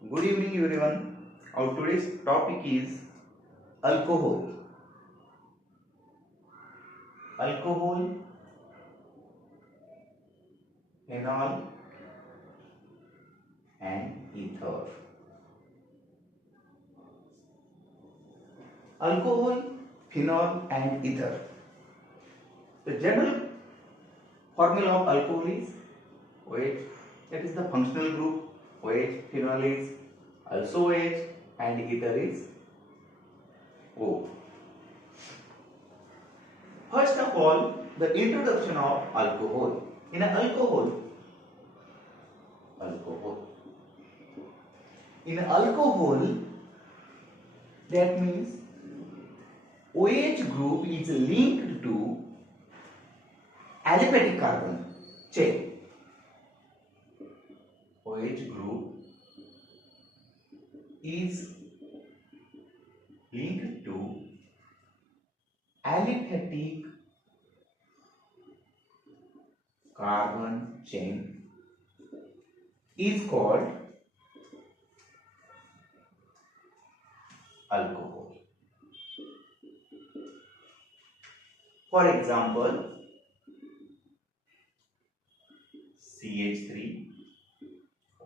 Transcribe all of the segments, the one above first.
Good evening everyone. Our today's topic is alcohol. Alcohol, phenol and ether. Alcohol, phenol and ether. The general formula of alcohol is OH. That is the functional group. OH, phenol is also OH and ether is O. First of all, the introduction of alcohol. In alcohol, that means OH group is linked to aliphatic carbon chain. OH group is linked to aliphatic carbon chain is called alcohol. For example, CH3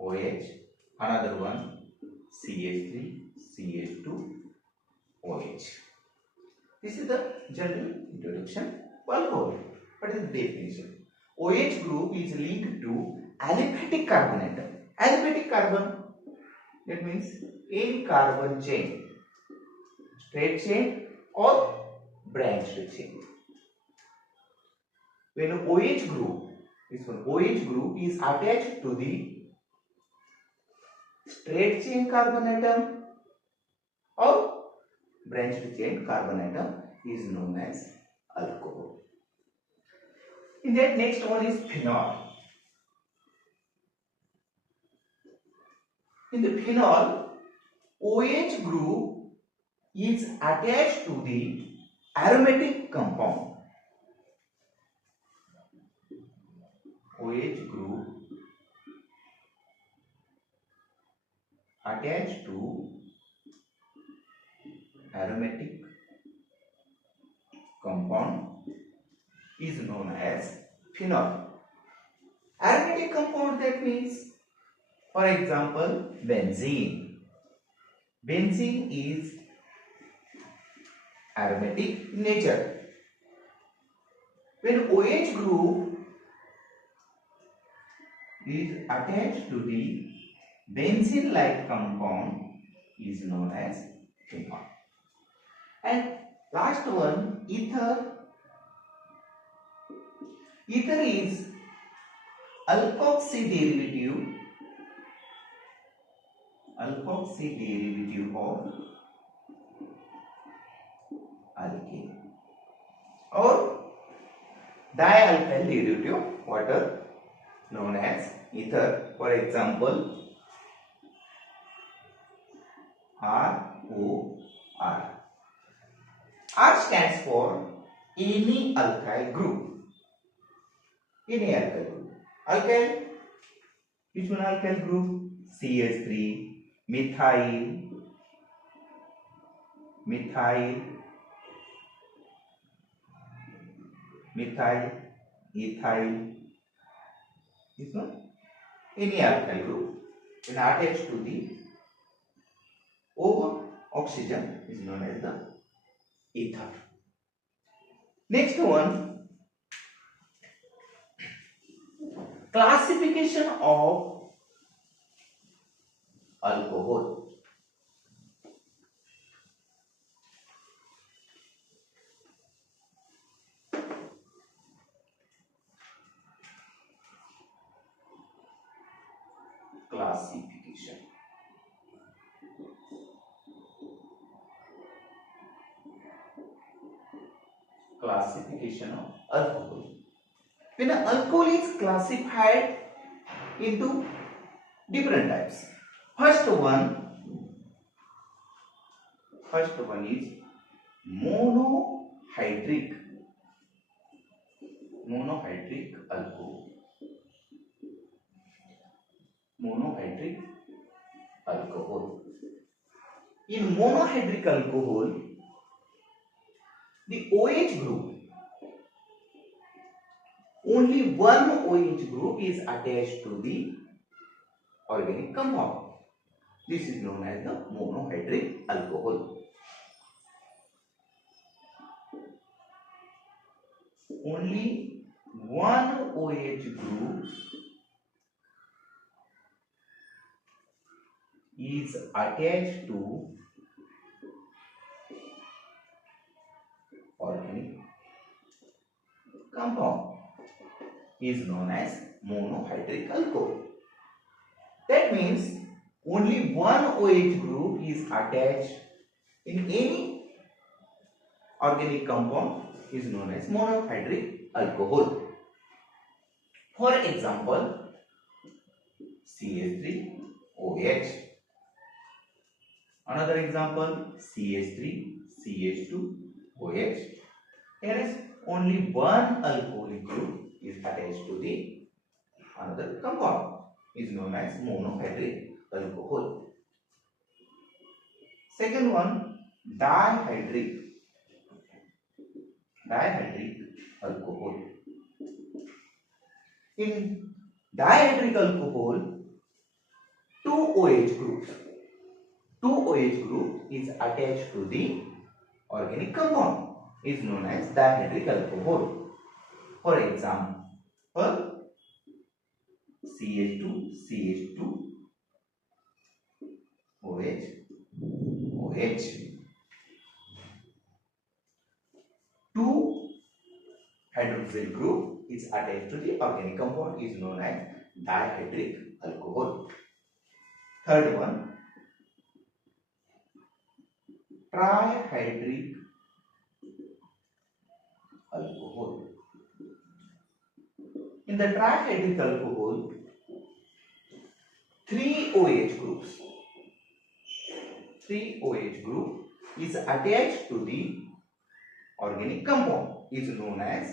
OH, another one CH3 CH2 OH. This is the general introduction of alcohol. What is the definition? OH group is linked to aliphatic carbon atom. Aliphatic carbon, that means any carbon chain, straight chain or branched chain. When OH group, this one OH group is attached to the straight chain carbon atom or branched chain carbon atom, is known as alcohol. In that, next one is phenol. In the phenol, OH group is attached to the aromatic compound. OH group attached to aromatic compound is known as phenol. Aromatic compound, that means, for example, benzene. Benzene is aromatic in nature. When OH group is attached to the benzene-like compound is known as phenol. And last one, ether. Ether is alkoxy derivative of alkane or dialkyl derivative of water known as ether. For example, ROR. R stands for any alkyl group. Any alkyl group. Alkyl, which one alkyl group? CH3, methyl, ethyl. This one, any alkyl group, when attached to the O oxygen, is known as the ether. Next one, classification of alcohol. Classification of alcohol. When an alcohol is classified into different types. First one is monohydric alcohol. Monohydric alcohol. In monohydric alcohol, the OH group, only one OH group is attached to the organic compound. This is known as the monohydric alcohol. Only one OH group is attached to organic compound is known as monohydric alcohol. That means only one OH group is attached in any organic compound is known as monohydric alcohol. For example, CH3OH. Another example, CH3CH2OH. Here is only one alcoholic group is attached to the another compound is known as monohydric alcohol. Second one, dihydric alcohol. In dihydric alcohol, two OH group is attached to the organic compound is known as dihydric alcohol. For example, CH2OH. Two hydroxyl group is attached to the organic compound is known as dihydric alcohol. Third one, trihydric alcohol. In the trihydric alcohol, three OH group is attached to the organic compound is known as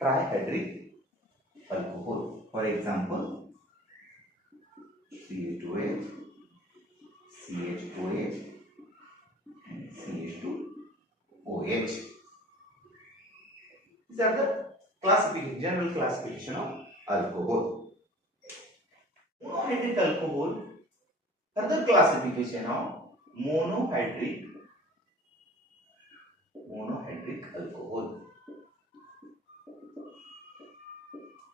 trihydric alcohol. For example, CH2OH, CH2OH and CH2OH. These are the general classification of alcohol. Monohydric alcohol, further classification of monohydric alcohol.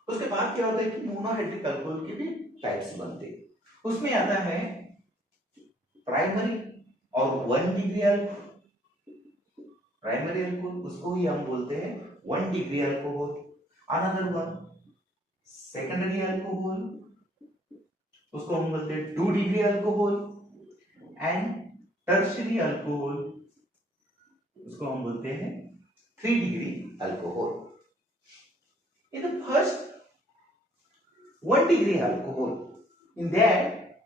उसके बाद क्या होता है कि monohydric alcohol के भी types बनते हैं. उसमें आता है प्राइमरी और 1 डिग्री अल्कोहल. प्राइमरी अल्कोहल उसको ही हम बोलते हैं 1 degree alcohol. Another one secondary alcohol, उसको हम बोलते हैं 2 degree alcohol. And tertiary alcohol, उसको हम बोलते हैं 3 degree alcohol. In the first 1 degree alcohol, in that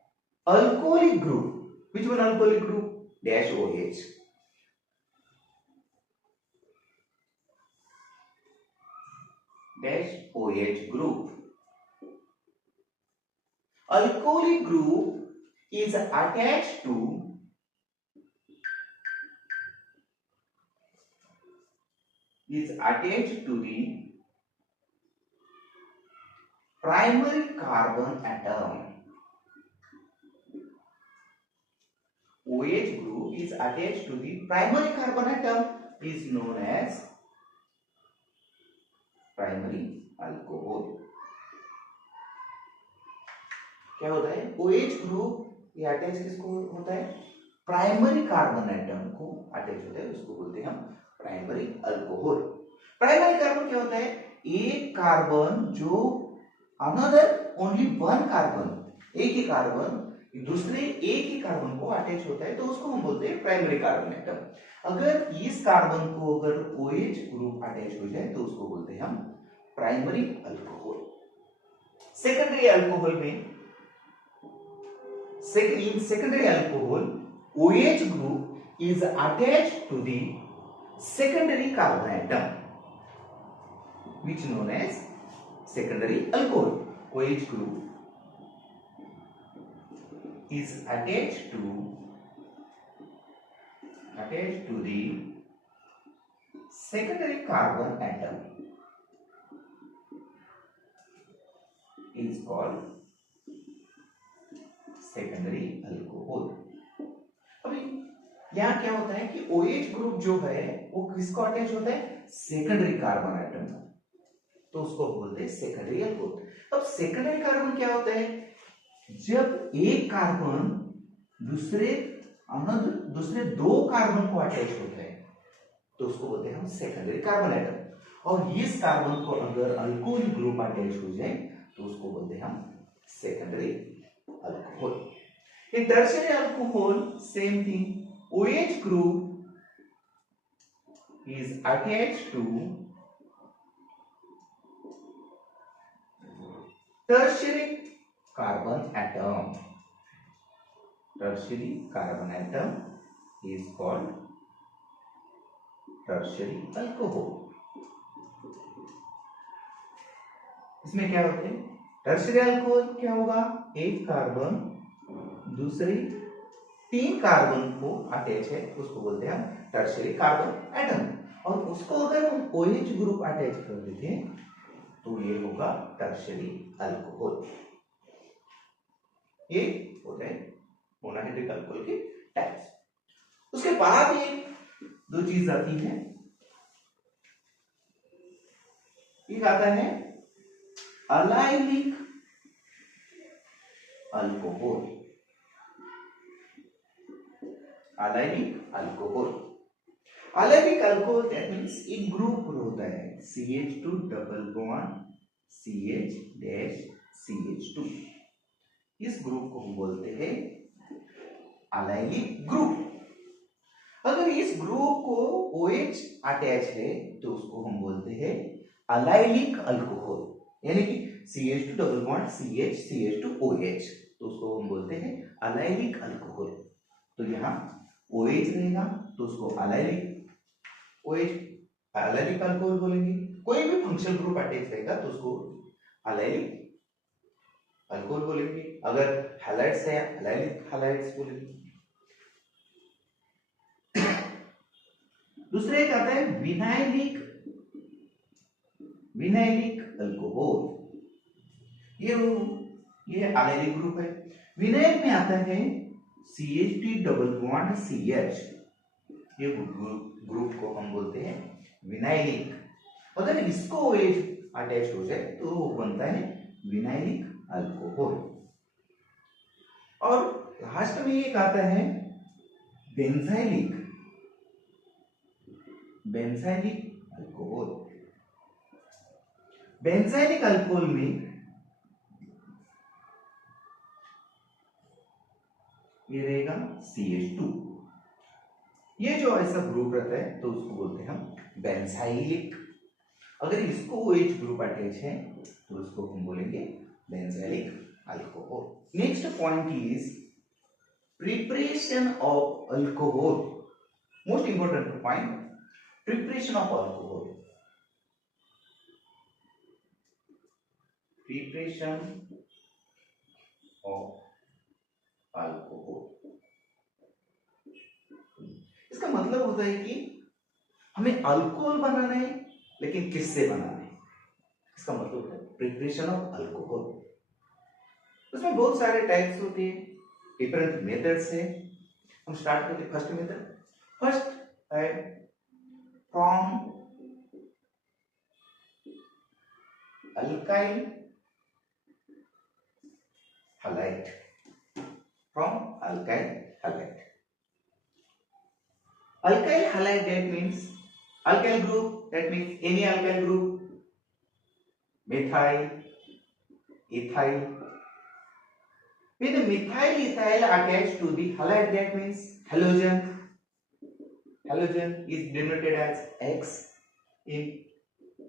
alcoholic group, which one alcoholic group? Dash OH. Dash OH group. Alcoholic group is attached to the primary carbon atom. OH group is attached to the primary carbon atom is known as primary alcohol. क्या होता है? OH group ये attach किसको होता है? Primary carbon atom को attach होता है, उसको बोलते हैं हम प्राइमरी अल्कोहल. प्राइमरी कार्बन क्या होता है? एक कार्बन जो अनदर ओनली वन कार्बन, एक ही कार्बन दूसरे एक ही कार्बन को अटैच होता है तो उसको हम बोलते हैं प्राइमरी कार्बन एटम. अगर इस कार्बन को अगर OH ग्रुप अटैच हो जाए तो उसको बोलते हैं हम प्राइमरी अल्कोहल. सेकेंडरी अल्कोहल में in secondary alcohol OH group is attached to the secondary carbon atom which known as secondary alcohol. OH group is attached to attached to the secondary carbon atom is called secondary alcohol. अभी यहाँ क्या होता है कि OH group जो है वो किसको अटैच होता है? सेकेंडरी कार्बन एटम, तो उसको बोलते हैं सेकेंडरी अल्कोहल। अब सेकेंडरी कार्बन क्या होता है? जब एक कार्बन दूसरे दो कार्बन को अटैच होता है तो उसको बोलते हैं हम सेकेंडरी कार्बन एटम। और इस कार्बन को अगर अल्कोहल ग्रुप अटैच हो जाए तो उसको बोलते हैं हम secondary alcohol. In tertiary alcohol, same thing. OH group is attached to tertiary carbon atom. Tertiary carbon atom is called tertiary alcohol. इसमें क्या होते हैं? टर्शियरी अल्कोहल क्या होगा? एक कार्बन दूसरी 3 कार्बन को अटैच है, उसको बोलते हैं हम टर्शियरी कार्बन एटम। और उसको अगर हम OH ग्रुप अटैच कर देते हैं तो ये होगा टर्शियरी अल्कोहल। ये होता है मोनोहाइड्रिक अल्कोहल के टाइप्स। उसके बाद ये दो चीज आती है, एक आता है allylic alcohol. Allylic alcohol, allylic alcohol that means एक ग्रुप होता है CH2 double bond CH dash CH2। इस ग्रुप को हम बोलते हैं अलाइलिक ग्रुप। अगर इस ग्रुप को OH अटैच है तो उसको हम बोलते हैं अलाइलिक अल्कोहल, यानी कि CH2 double bond CH CH2 OH, तो उसको हम बोलते हैं अलाइलिक अल्कोहल। तो यहाँ OH रहेगा तो उसको अलाइलिक OH अलाइलिक अल्कोहल बोलेंगे। कोई भी फंक्शनल ग्रुप अटैच रहेगा तो उसको अलाइलिक अल्कोहल बोलेंगे। अगर हैलाइड्स है अलाइलिक हैलाइड्स बोलेंगे। दूसरे एक आता है विनाइलिक अल्कोहल। ये अलाइलिक ग्रुप है। विनाइल में आता है CH2 डबल बॉन्ड CH, ये ग्रुप को हम बोलते हैं विनाइलिक। अगर इसको OH अटैच हो जाए तो वो बनता है विनाइलिक अल्कोहल। और लास्ट में एक आता है बेंजाइलिक अल्कोहल। बेंजाइलिक अल्कोहल में ये रहेगा CH2। ये जो ऐसा ग्रुप रहता है तो उसको बोलते हैं हम बेंजाइलिक। अगर इसको OH ग्रुप अटैच है तो उसको हम बोलेंगे benzylic alcohol. Next point is preparation of alcohol. Most important point, preparation of alcohol. Preparation of alcohol, इसका मतलब होता है कि हमें अल्कोहल बनाना है, लेकिन किससे बनाना है? इसका मतलब होता है प्रिपरेशन ऑफ अल्कोहल। उसमें बहुत सारे टाइप्स होते हैं, डिफरेंट मेथड्स है। हम स्टार्ट करते हैं फर्स्ट मेथड। फर्स्ट है from alkyl halide, from alkyl halide. Alkyl halide, that means alkyl group, that means any alkyl group, methyl, ethyl. With the methyl ethyl attached to the halide, that means halogen. Halogen is denoted as X in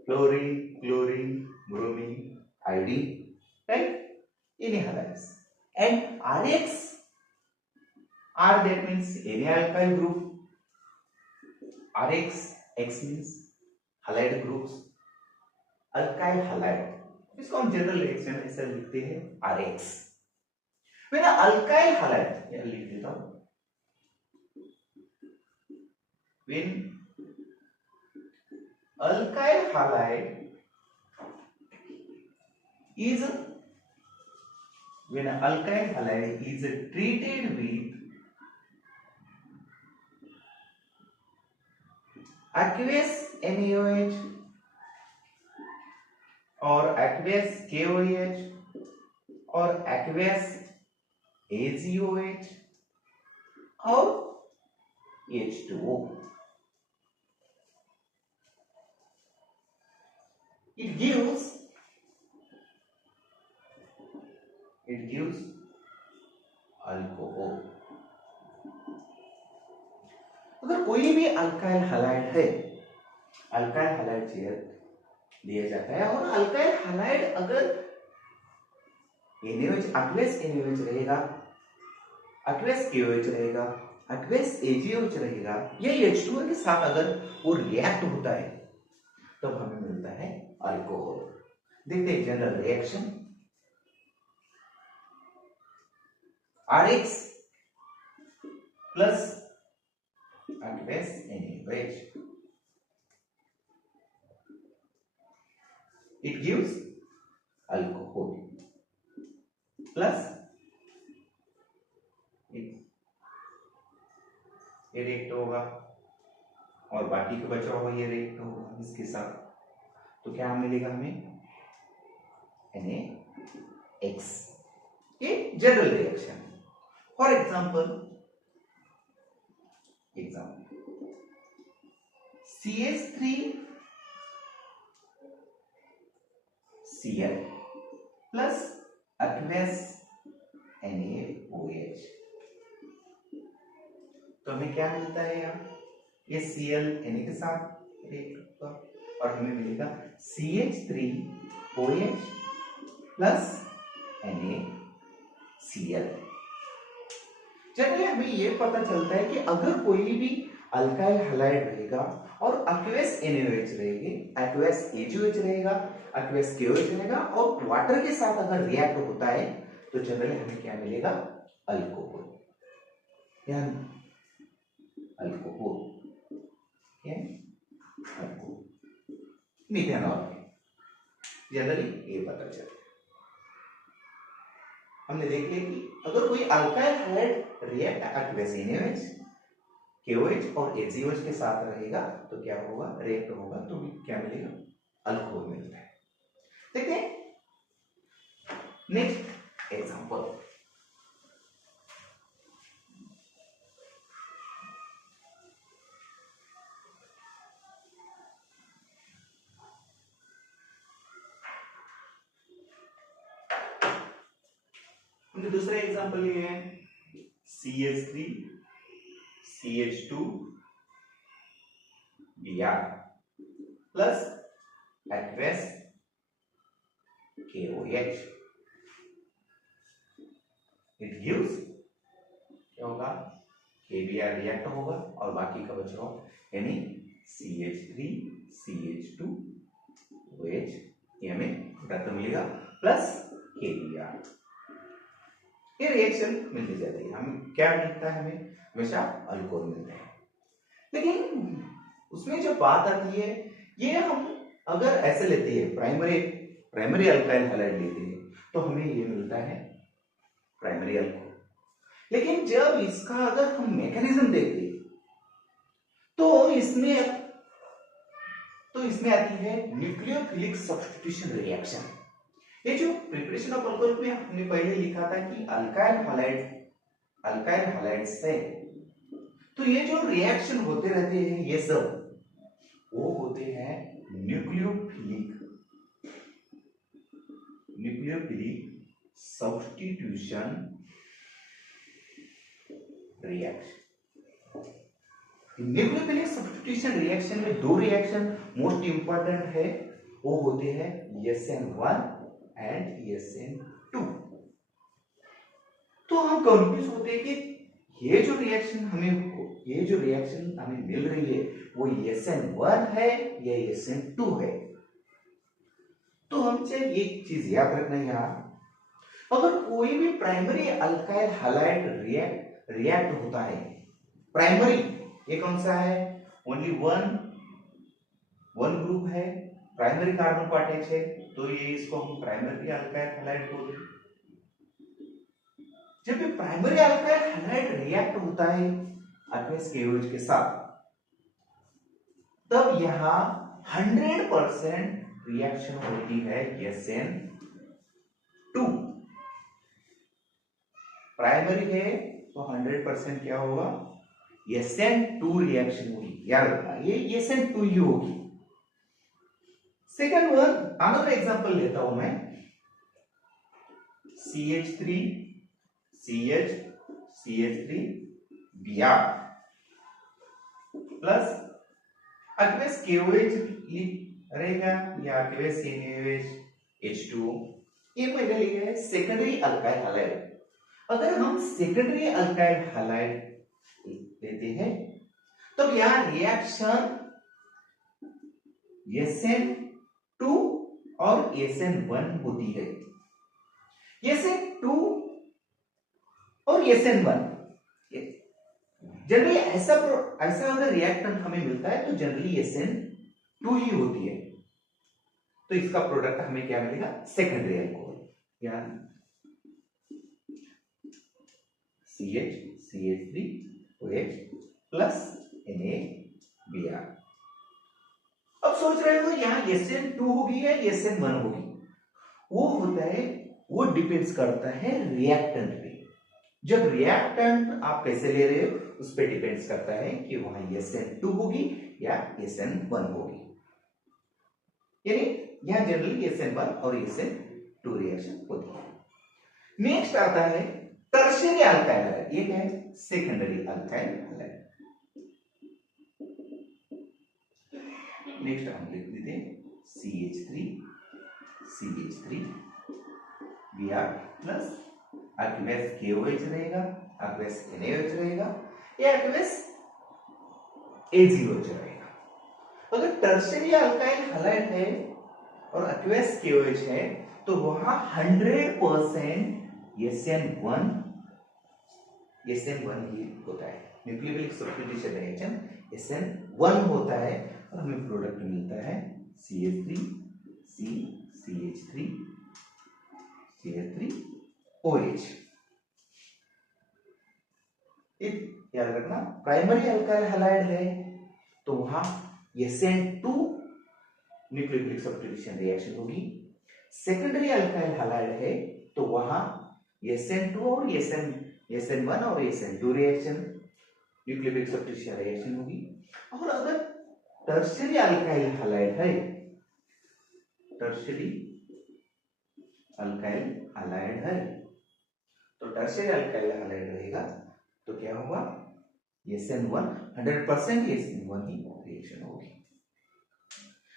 fluorine, chlorine, bromine, iodine, right? Any halides. And RX, R that means any alkyl group. RX, X means halide groups, alkyl halide, इसको हम general reaction ऐसा लिखते हैं RX। when alkyl halide, यह लिख देता हूं, when alkyl halide is treated with aqueous NaOH or aqueous KOH or aqueous AgOH or H2O, it gives alcohol. अगर कोई भी अल्काइल हैलाइड है, अल्काइल हैलाइड चेयर दिया जाता है और अल्काइल हैलाइड अगर NaOH aqueous NaOH रहेगा, aqueous KOH रहेगा, aqueous AgOH रहेगा, या H2O के साथ अगर वो रिएक्ट होता है तब हमें मिलता है अल्कोहल। देखते हैं general reaction. RX plus aqueous NaOH, it gives alcohol plus ये रिएक्ट होगा और बाकी का बचा हुआ ये रिएक्ट होगा इसके साथ, तो क्या मिलेगा हमें NaX। ये general reaction. For example CH3Cl plus aqueous NaOH, तो हमें क्या मिलता है यहाँ, ये Cl Na के साथ रिएक्ट होगा और हमें मिलेगा CH3OH plus NaCl। जनरली हमें ये पता चलता है कि अगर कोई भी अल्काइल हैलाइड रहेगा और aqueous NaOH रहेगी, aqueous AgOH रहेगा, aqueous KOH रहेगा और वाटर के साथ अगर रिएक्ट होता है तो जनरली हमें क्या मिलेगा, अल्कोहल। अल्कोहल मिथेनॉल, जनरली ये पता चलता है। हमने देख लिया कि अगर कोई alkyl halide react aqueous NaOH, KOH और AgOH के साथ रहेगा तो क्या होगा, रिएक्ट होगा तो क्या मिलेगा, अल्कोहल मिलता है। देखते हैं नेक्स्ट एग्जांपल। हमने दूसरा एग्जांपल लिए हैं CH3CH2Br plus aqueous KOH, it gives क्या होगा, KBr रिएक्ट होगा और बाकी का बचा हुआ यानी CH3CH2OH ये हमें प्रोडक्ट मिलेगा प्लस KBr। ये रिएक्शन मिलती जाती है, हमें क्या मिलता है, हमें हमेशा अल्कोहल मिलता है। लेकिन उसमें जो बात आती है, ये हम अगर ऐसे लेते हैं प्राइमरी अल्काइल हैलाइड लेते हैं तो हमें ये मिलता है प्राइमरी अल्कोहल। लेकिन जब इसका अगर हम मैकेनिज्म देखते हैं तो इसमें आती है न्यूक्लियोफिलिक सब्स्टिट्यूशन रिएक्शन। ये जो प्रिपरेशन ऑफ अल्कोहल में हमने पहले लिखा था कि अल्काइल हैलाइड से तो ये जो रिएक्शन होते रहते हैं ये सब वो होते हैं nucleophilic substitution reaction. Nucleophilic substitution reaction में दो रिएक्शन मोस्ट इंपॉर्टेंट है, वो होते हैं SN1 एंड SN2। तो हम कंफ्यूज होते हैं कि ये जो रिएक्शन हमें मिल रही है वो SN1 है या SN2 है। तो हमसे एक चीज याद रखना है, यहाँ अगर कोई भी प्राइमरी अल्काइल हैलाइड रिएक्ट होता है, प्राइमरी ये कौन सा है, ओनली वन ग्रुप है, प्राइमरी कार्बन को अटैच है, तो ये इसको हम प्राइमरी अल्काइल हैलाइड बोलते हैं। जब ये प्राइमरी अल्काइल हैलाइड रिएक्ट होता है aqueous KOH के साथ, तब यहां 100% रिएक्शन होती है SN2। प्राइमरी है तो 100% क्या होगा, SN2 रिएक्शन होगी। याद रखना ये SN2 ही होगी। सेकंड वन, अनदर एग्जांपल लेता हूं मैं, CH3 CH CH3 Br plus aqueous KOH रहेगा या aqueous NaOH H2O, ये मैंने लिया है सेकेंडरी अल्काइल हैलाइड। अगर हम सेकेंडरी अल्काइल हैलाइड लेते हैं तो यहां रिएक्शन SN2 और SN1 होती है। SN2 और SN1 जनरली ऐसा अगर रिएक्टेंट हमें मिलता है तो जनरली SN2 ही होती है, तो इसका प्रोडक्ट हमें क्या मिलेगा, सेकेंडरी अल्कोहल। यानी CH CH3OH प्लस NaBr। अब सोच रहे हो यहां SN2 होगी या SN1 होगी, वो होता है, वो डिपेंड्स करता है रिएक्टेंट पे। जब रिएक्टेंट आप कैसे ले रहे हो उस पर डिपेंड्स करता है कि वहां SN2 होगी या SN1 होगी। यानी यहां जनरली SN1 और SN2 रिएक्शन होती है। नेक्स्ट आता है टर्शियरी अल्काइल हैलाइड, ये क्या है, सेकेंडरी अल्काइल हैलाइड। नेक्स्ट हम लिख देते हैं CH3 CH3 Br plus aqueous KOH रहेगा, aqueous NaOH रहेगा या aqueous AgOH रहेगा। अगर टर्शियरी अल्काइल हैलाइड है और aqueous KOH है तो वहां 100% SN1 ही होता है। न्यूक्लियोफिलिक सब्स्टिट्यूशन रिएक्शन SN1 होता है और हमें प्रोडक्ट मिलता है CH3 CH3 CH3OH। याद रखना, प्राइमरी अल्काइल हैलाइड है तो वहां SN2 न्यूक्लियोफिलिक सब्स्टिट्यूशन रिएक्शन होगी। सेकेंडरी अल्काइल हैलाइड है तो वहां SN2 और SN1 और SN2 reaction nucleophilic substitution reaction होगी। और अगर टर्शियरी अल्काइल हैलाइड है, टर्शियरी अल्काइल हैलाइड है तो टर्शियरी अल्काइल हैलाइड रहेगा तो क्या होगा, SN1 100% SN1 ही रिएक्शन होगी।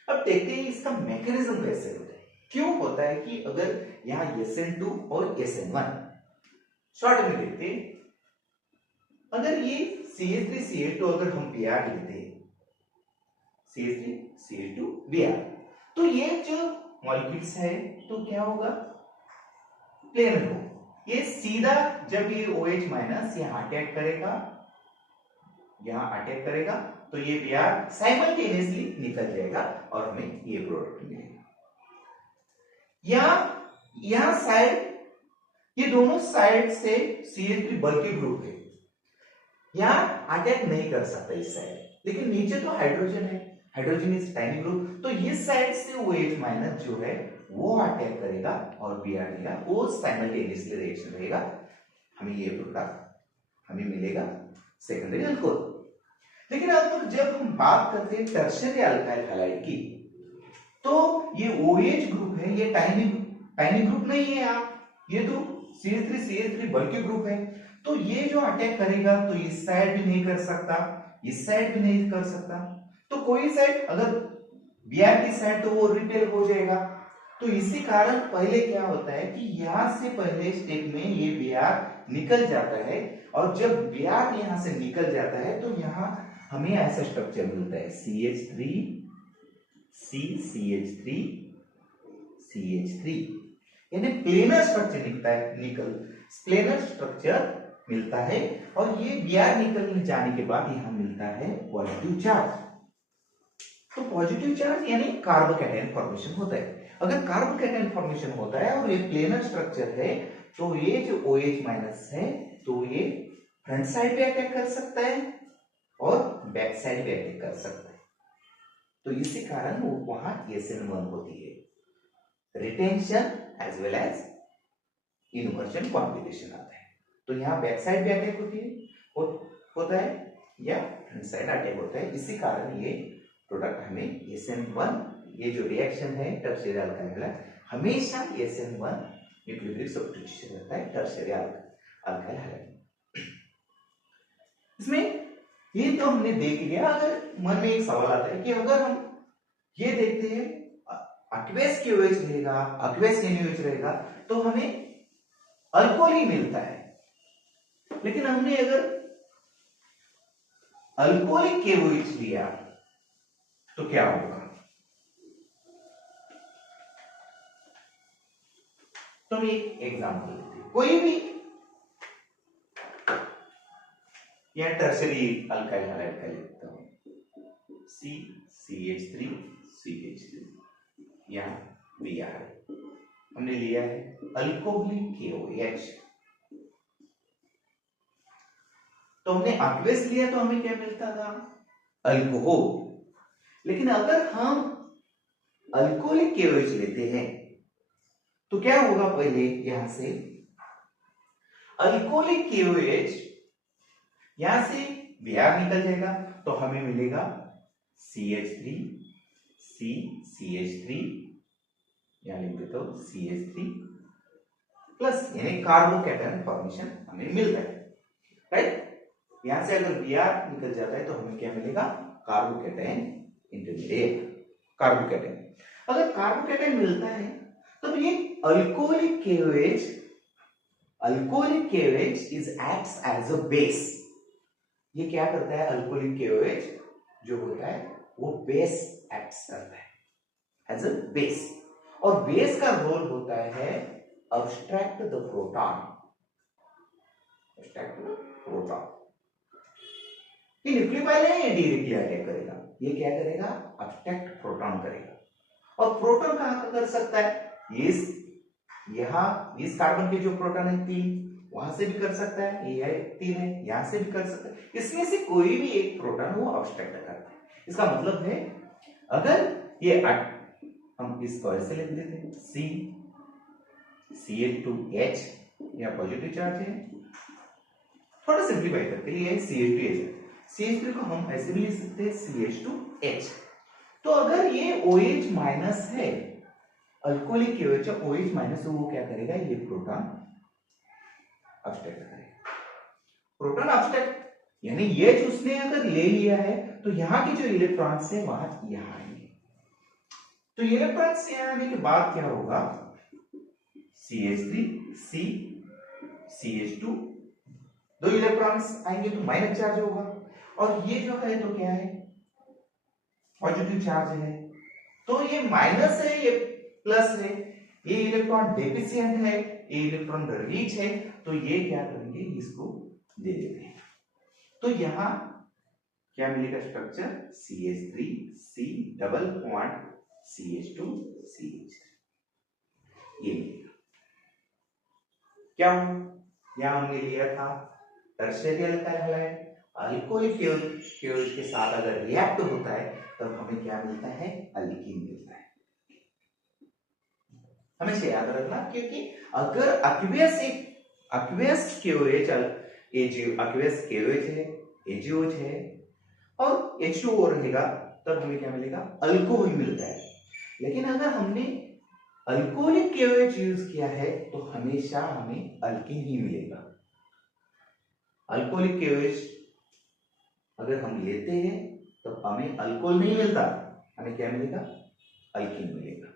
अब देखते हैं इसका मैकेनिज्म कैसे होता है, क्यों होता है कि अगर यहां SN2 और SN1 शॉर्ट में देखते हैं, अगर ये CH3 CH2 अगर हम Br लेते हैं CH3 CH2 Br, तो ये जो मॉलिक्यूल्स है तो क्या होगा, प्लेनर हो। ये सीधा जब ये OH माइनस यहां अटैक करेगा तो ये Br साइमल्टेनियसली निकल जाएगा और हमें ये प्रोडक्ट मिलेगा। यहां साइड, ये दोनों साइड से CH3 बल्कि ग्रुप है, यहां अटैक नहीं कर सकता इस साइड, लेकिन नीचे तो हाइड्रोजन है, हाइड्रोजन इज टाइनी ग्रुप, तो ये साइड से OH माइनस जो है वो अटैक करेगा और Br देगा, वो साइमल्टेनियसली रिएक्शन रहेगा, हमें ये प्रोडक्ट हमें मिलेगा सेकेंडरी अल्कोहल। लेकिन अब जब हम बात करते हैं टर्शियरी अल्काइल हैलाइड की, तो ये OH ग्रुप है, ये टाइनी ग्रुप नहीं है यार, ये तो CH3 बल्कि ग्रुप है, तो ये जो अटैक करेगा तो इस साइड भी नहीं कर सकता, इस साइड भी नहीं कर सकता, तो कोई साइड, अगर Br की साइड तो वो रिपेल हो जाएगा। तो इसी कारण पहले क्या होता है कि यहां से पहले स्टेप में ये Br निकल जाता है, और जब Br यहां से निकल जाता है तो यहां हमें ऐसा स्ट्रक्चर मिलता है CH3 CH3 यानी प्लेनर स्ट्रक्चर प्लेनर स्ट्रक्चर मिलता है और ये Br निकल जाने के बाद यहाँ मिलता है पॉजिटिव चार्ज। तो पॉजिटिव चार्ज यानी कार्बोकैटायन फॉर्मेशन होता है। अगर कार्बोकैटायन फॉर्मेशन होता है और ये प्लेनर स्ट्रक्चर है तो ये जो OH माइनस है तो ये फ्रंट साइड पे अटैक कर सकता है और बैक साइड पे अटैक कर सकता है। तो इसी कारण वो वहां SN1 होती है। Retention as well as inversion conjugation आता है। तो यहाँ बैक साइड पे अटैक होती है होता है या फ्रंट साइड अटैक होता है। इसी कारण ये प्रोडक्ट हमें SN1 ये जो रिएक्शन है टर्शियरी अल्काइल हमेशा SN1 न्यूक्लियोफिलिक सब्स्टिट्यूशन रहता है टर्शियरी अल्काइल हैलाइड। इसमें ये तो हमने देख लिया। अगर मन में एक सवाल आता है कि अगर हम ये देखते हैं एक्वेस KOH रहेगा, एक्वेस NaOH रहेगा तो हमें अल्कोहल ही मिलता है, लेकिन हमने अगर अल्कोहलिक KOH लिया तो क्या होगा? तो हम एक एग्जांपल लेते हैं। कोई भी यहां टर्शियरी अल्काइल हैलाइड का लिखता हूं CH3 CH3 यहां Br हमने लिया है अल्कोहलिक KOH। तो हमने एक्वेस लिया तो हमें क्या मिलता था? अल्कोहल। लेकिन अगर हम अल्कोहलिक KOH लेते हैं तो क्या होगा? पहले यहां से अल्कोहलिक KOH यहां से Br निकल जाएगा तो हमें मिलेगा CH3 CH3 यहां लिख देता हूं CH3 प्लस यानी कार्बोकैटायन फॉर्मेशन हमें मिलता है, राइट। यहां से अगर Br निकल जाता है तो हमें क्या मिलेगा? Carbocation intermediate carbocation. अगर कार्बोकैटायन मिलता है तो ये alcoholic KOH is acts as a base. ये क्या करता है? अल्कोहलिक KOH जो होता है वो बेस एक्ट्स करता है एज अ बेस, और बेस का रोल होता है अब्स्ट्रैक्ट द प्रोटॉन। ये न्यूक्लियोफाइल है, ये डायरेक्टली अटैक करेगा। ये क्या करेगा? अब्स्ट्रैक्ट प्रोटॉन करेगा। और प्रोटॉन कहां का कर सकता है? इस कार्बन के जो प्रोटॉन है 3 वहां से भी कर सकता है, ये है 3 है यहां से भी कर सकता है। इसमें से कोई भी एक प्रोटॉन वो अब्स्ट्रैक्ट करता है। इसका मतलब है अगर ये हम इसको ऐसे लिख देते हैं CH2H या पॉजिटिव चार्ज है, थोड़ा सिंप्लीफाई करके लिए CH2H है। CH3 को हम ऐसे भी लिख सकते हैं CH2H। तो अगर ये OH माइनस है अल्कोहलिक KOH OH माइनस, तो वो क्या करेगा? ये प्रोटॉन अब्स्ट्रैक्ट करेगा। प्रोटॉन अब्स्ट्रैक्ट यानी ये उसने अगर ले लिया है तो यहां के जो इलेक्ट्रॉन्स है वहां यहां आएंगे। तो इलेक्ट्रॉन्स यहां आने के बाद क्या होगा? CH3 C CH2 दो इलेक्ट्रॉन्स आएंगे तो माइनस चार्ज होगा, और ये जो है तो क्या है? पॉजिटिव चार्ज है। तो ये माइनस है ये प्लस है, ये इलेक्ट्रॉन डेफिशिएंट है ये इलेक्ट्रॉन रिच है, तो ये क्या करेंगे? इसको दे देते हैं। तो यहां क्या मिलेगा structure? CH3 C double bond CH2 CH3 ये मिलेगा। क्या हो? यहां हमने लिया था tertiary alkyl halide, alcoholic KOH के साथ अगर रिएक्ट होता है तब हमें क्या मिलता है? अल्कीन मिलता है। हमेशा याद रखना, क्योंकि अगर एक्वेस KOH है AgOH है और H2O रहेगा तब हमें क्या मिलेगा? अल्कोहल मिलता है। लेकिन अगर हमने अल्कोहलिक KOH यूज किया है तो हमेशा हमें अल्कीन ही मिलेगा। अल्कोहलिक KOH अगर हम लेते हैं तो हमें अल्कोहल नहीं मिलता, हमें क्या मिलेगा? अल्कीन मिलेगा।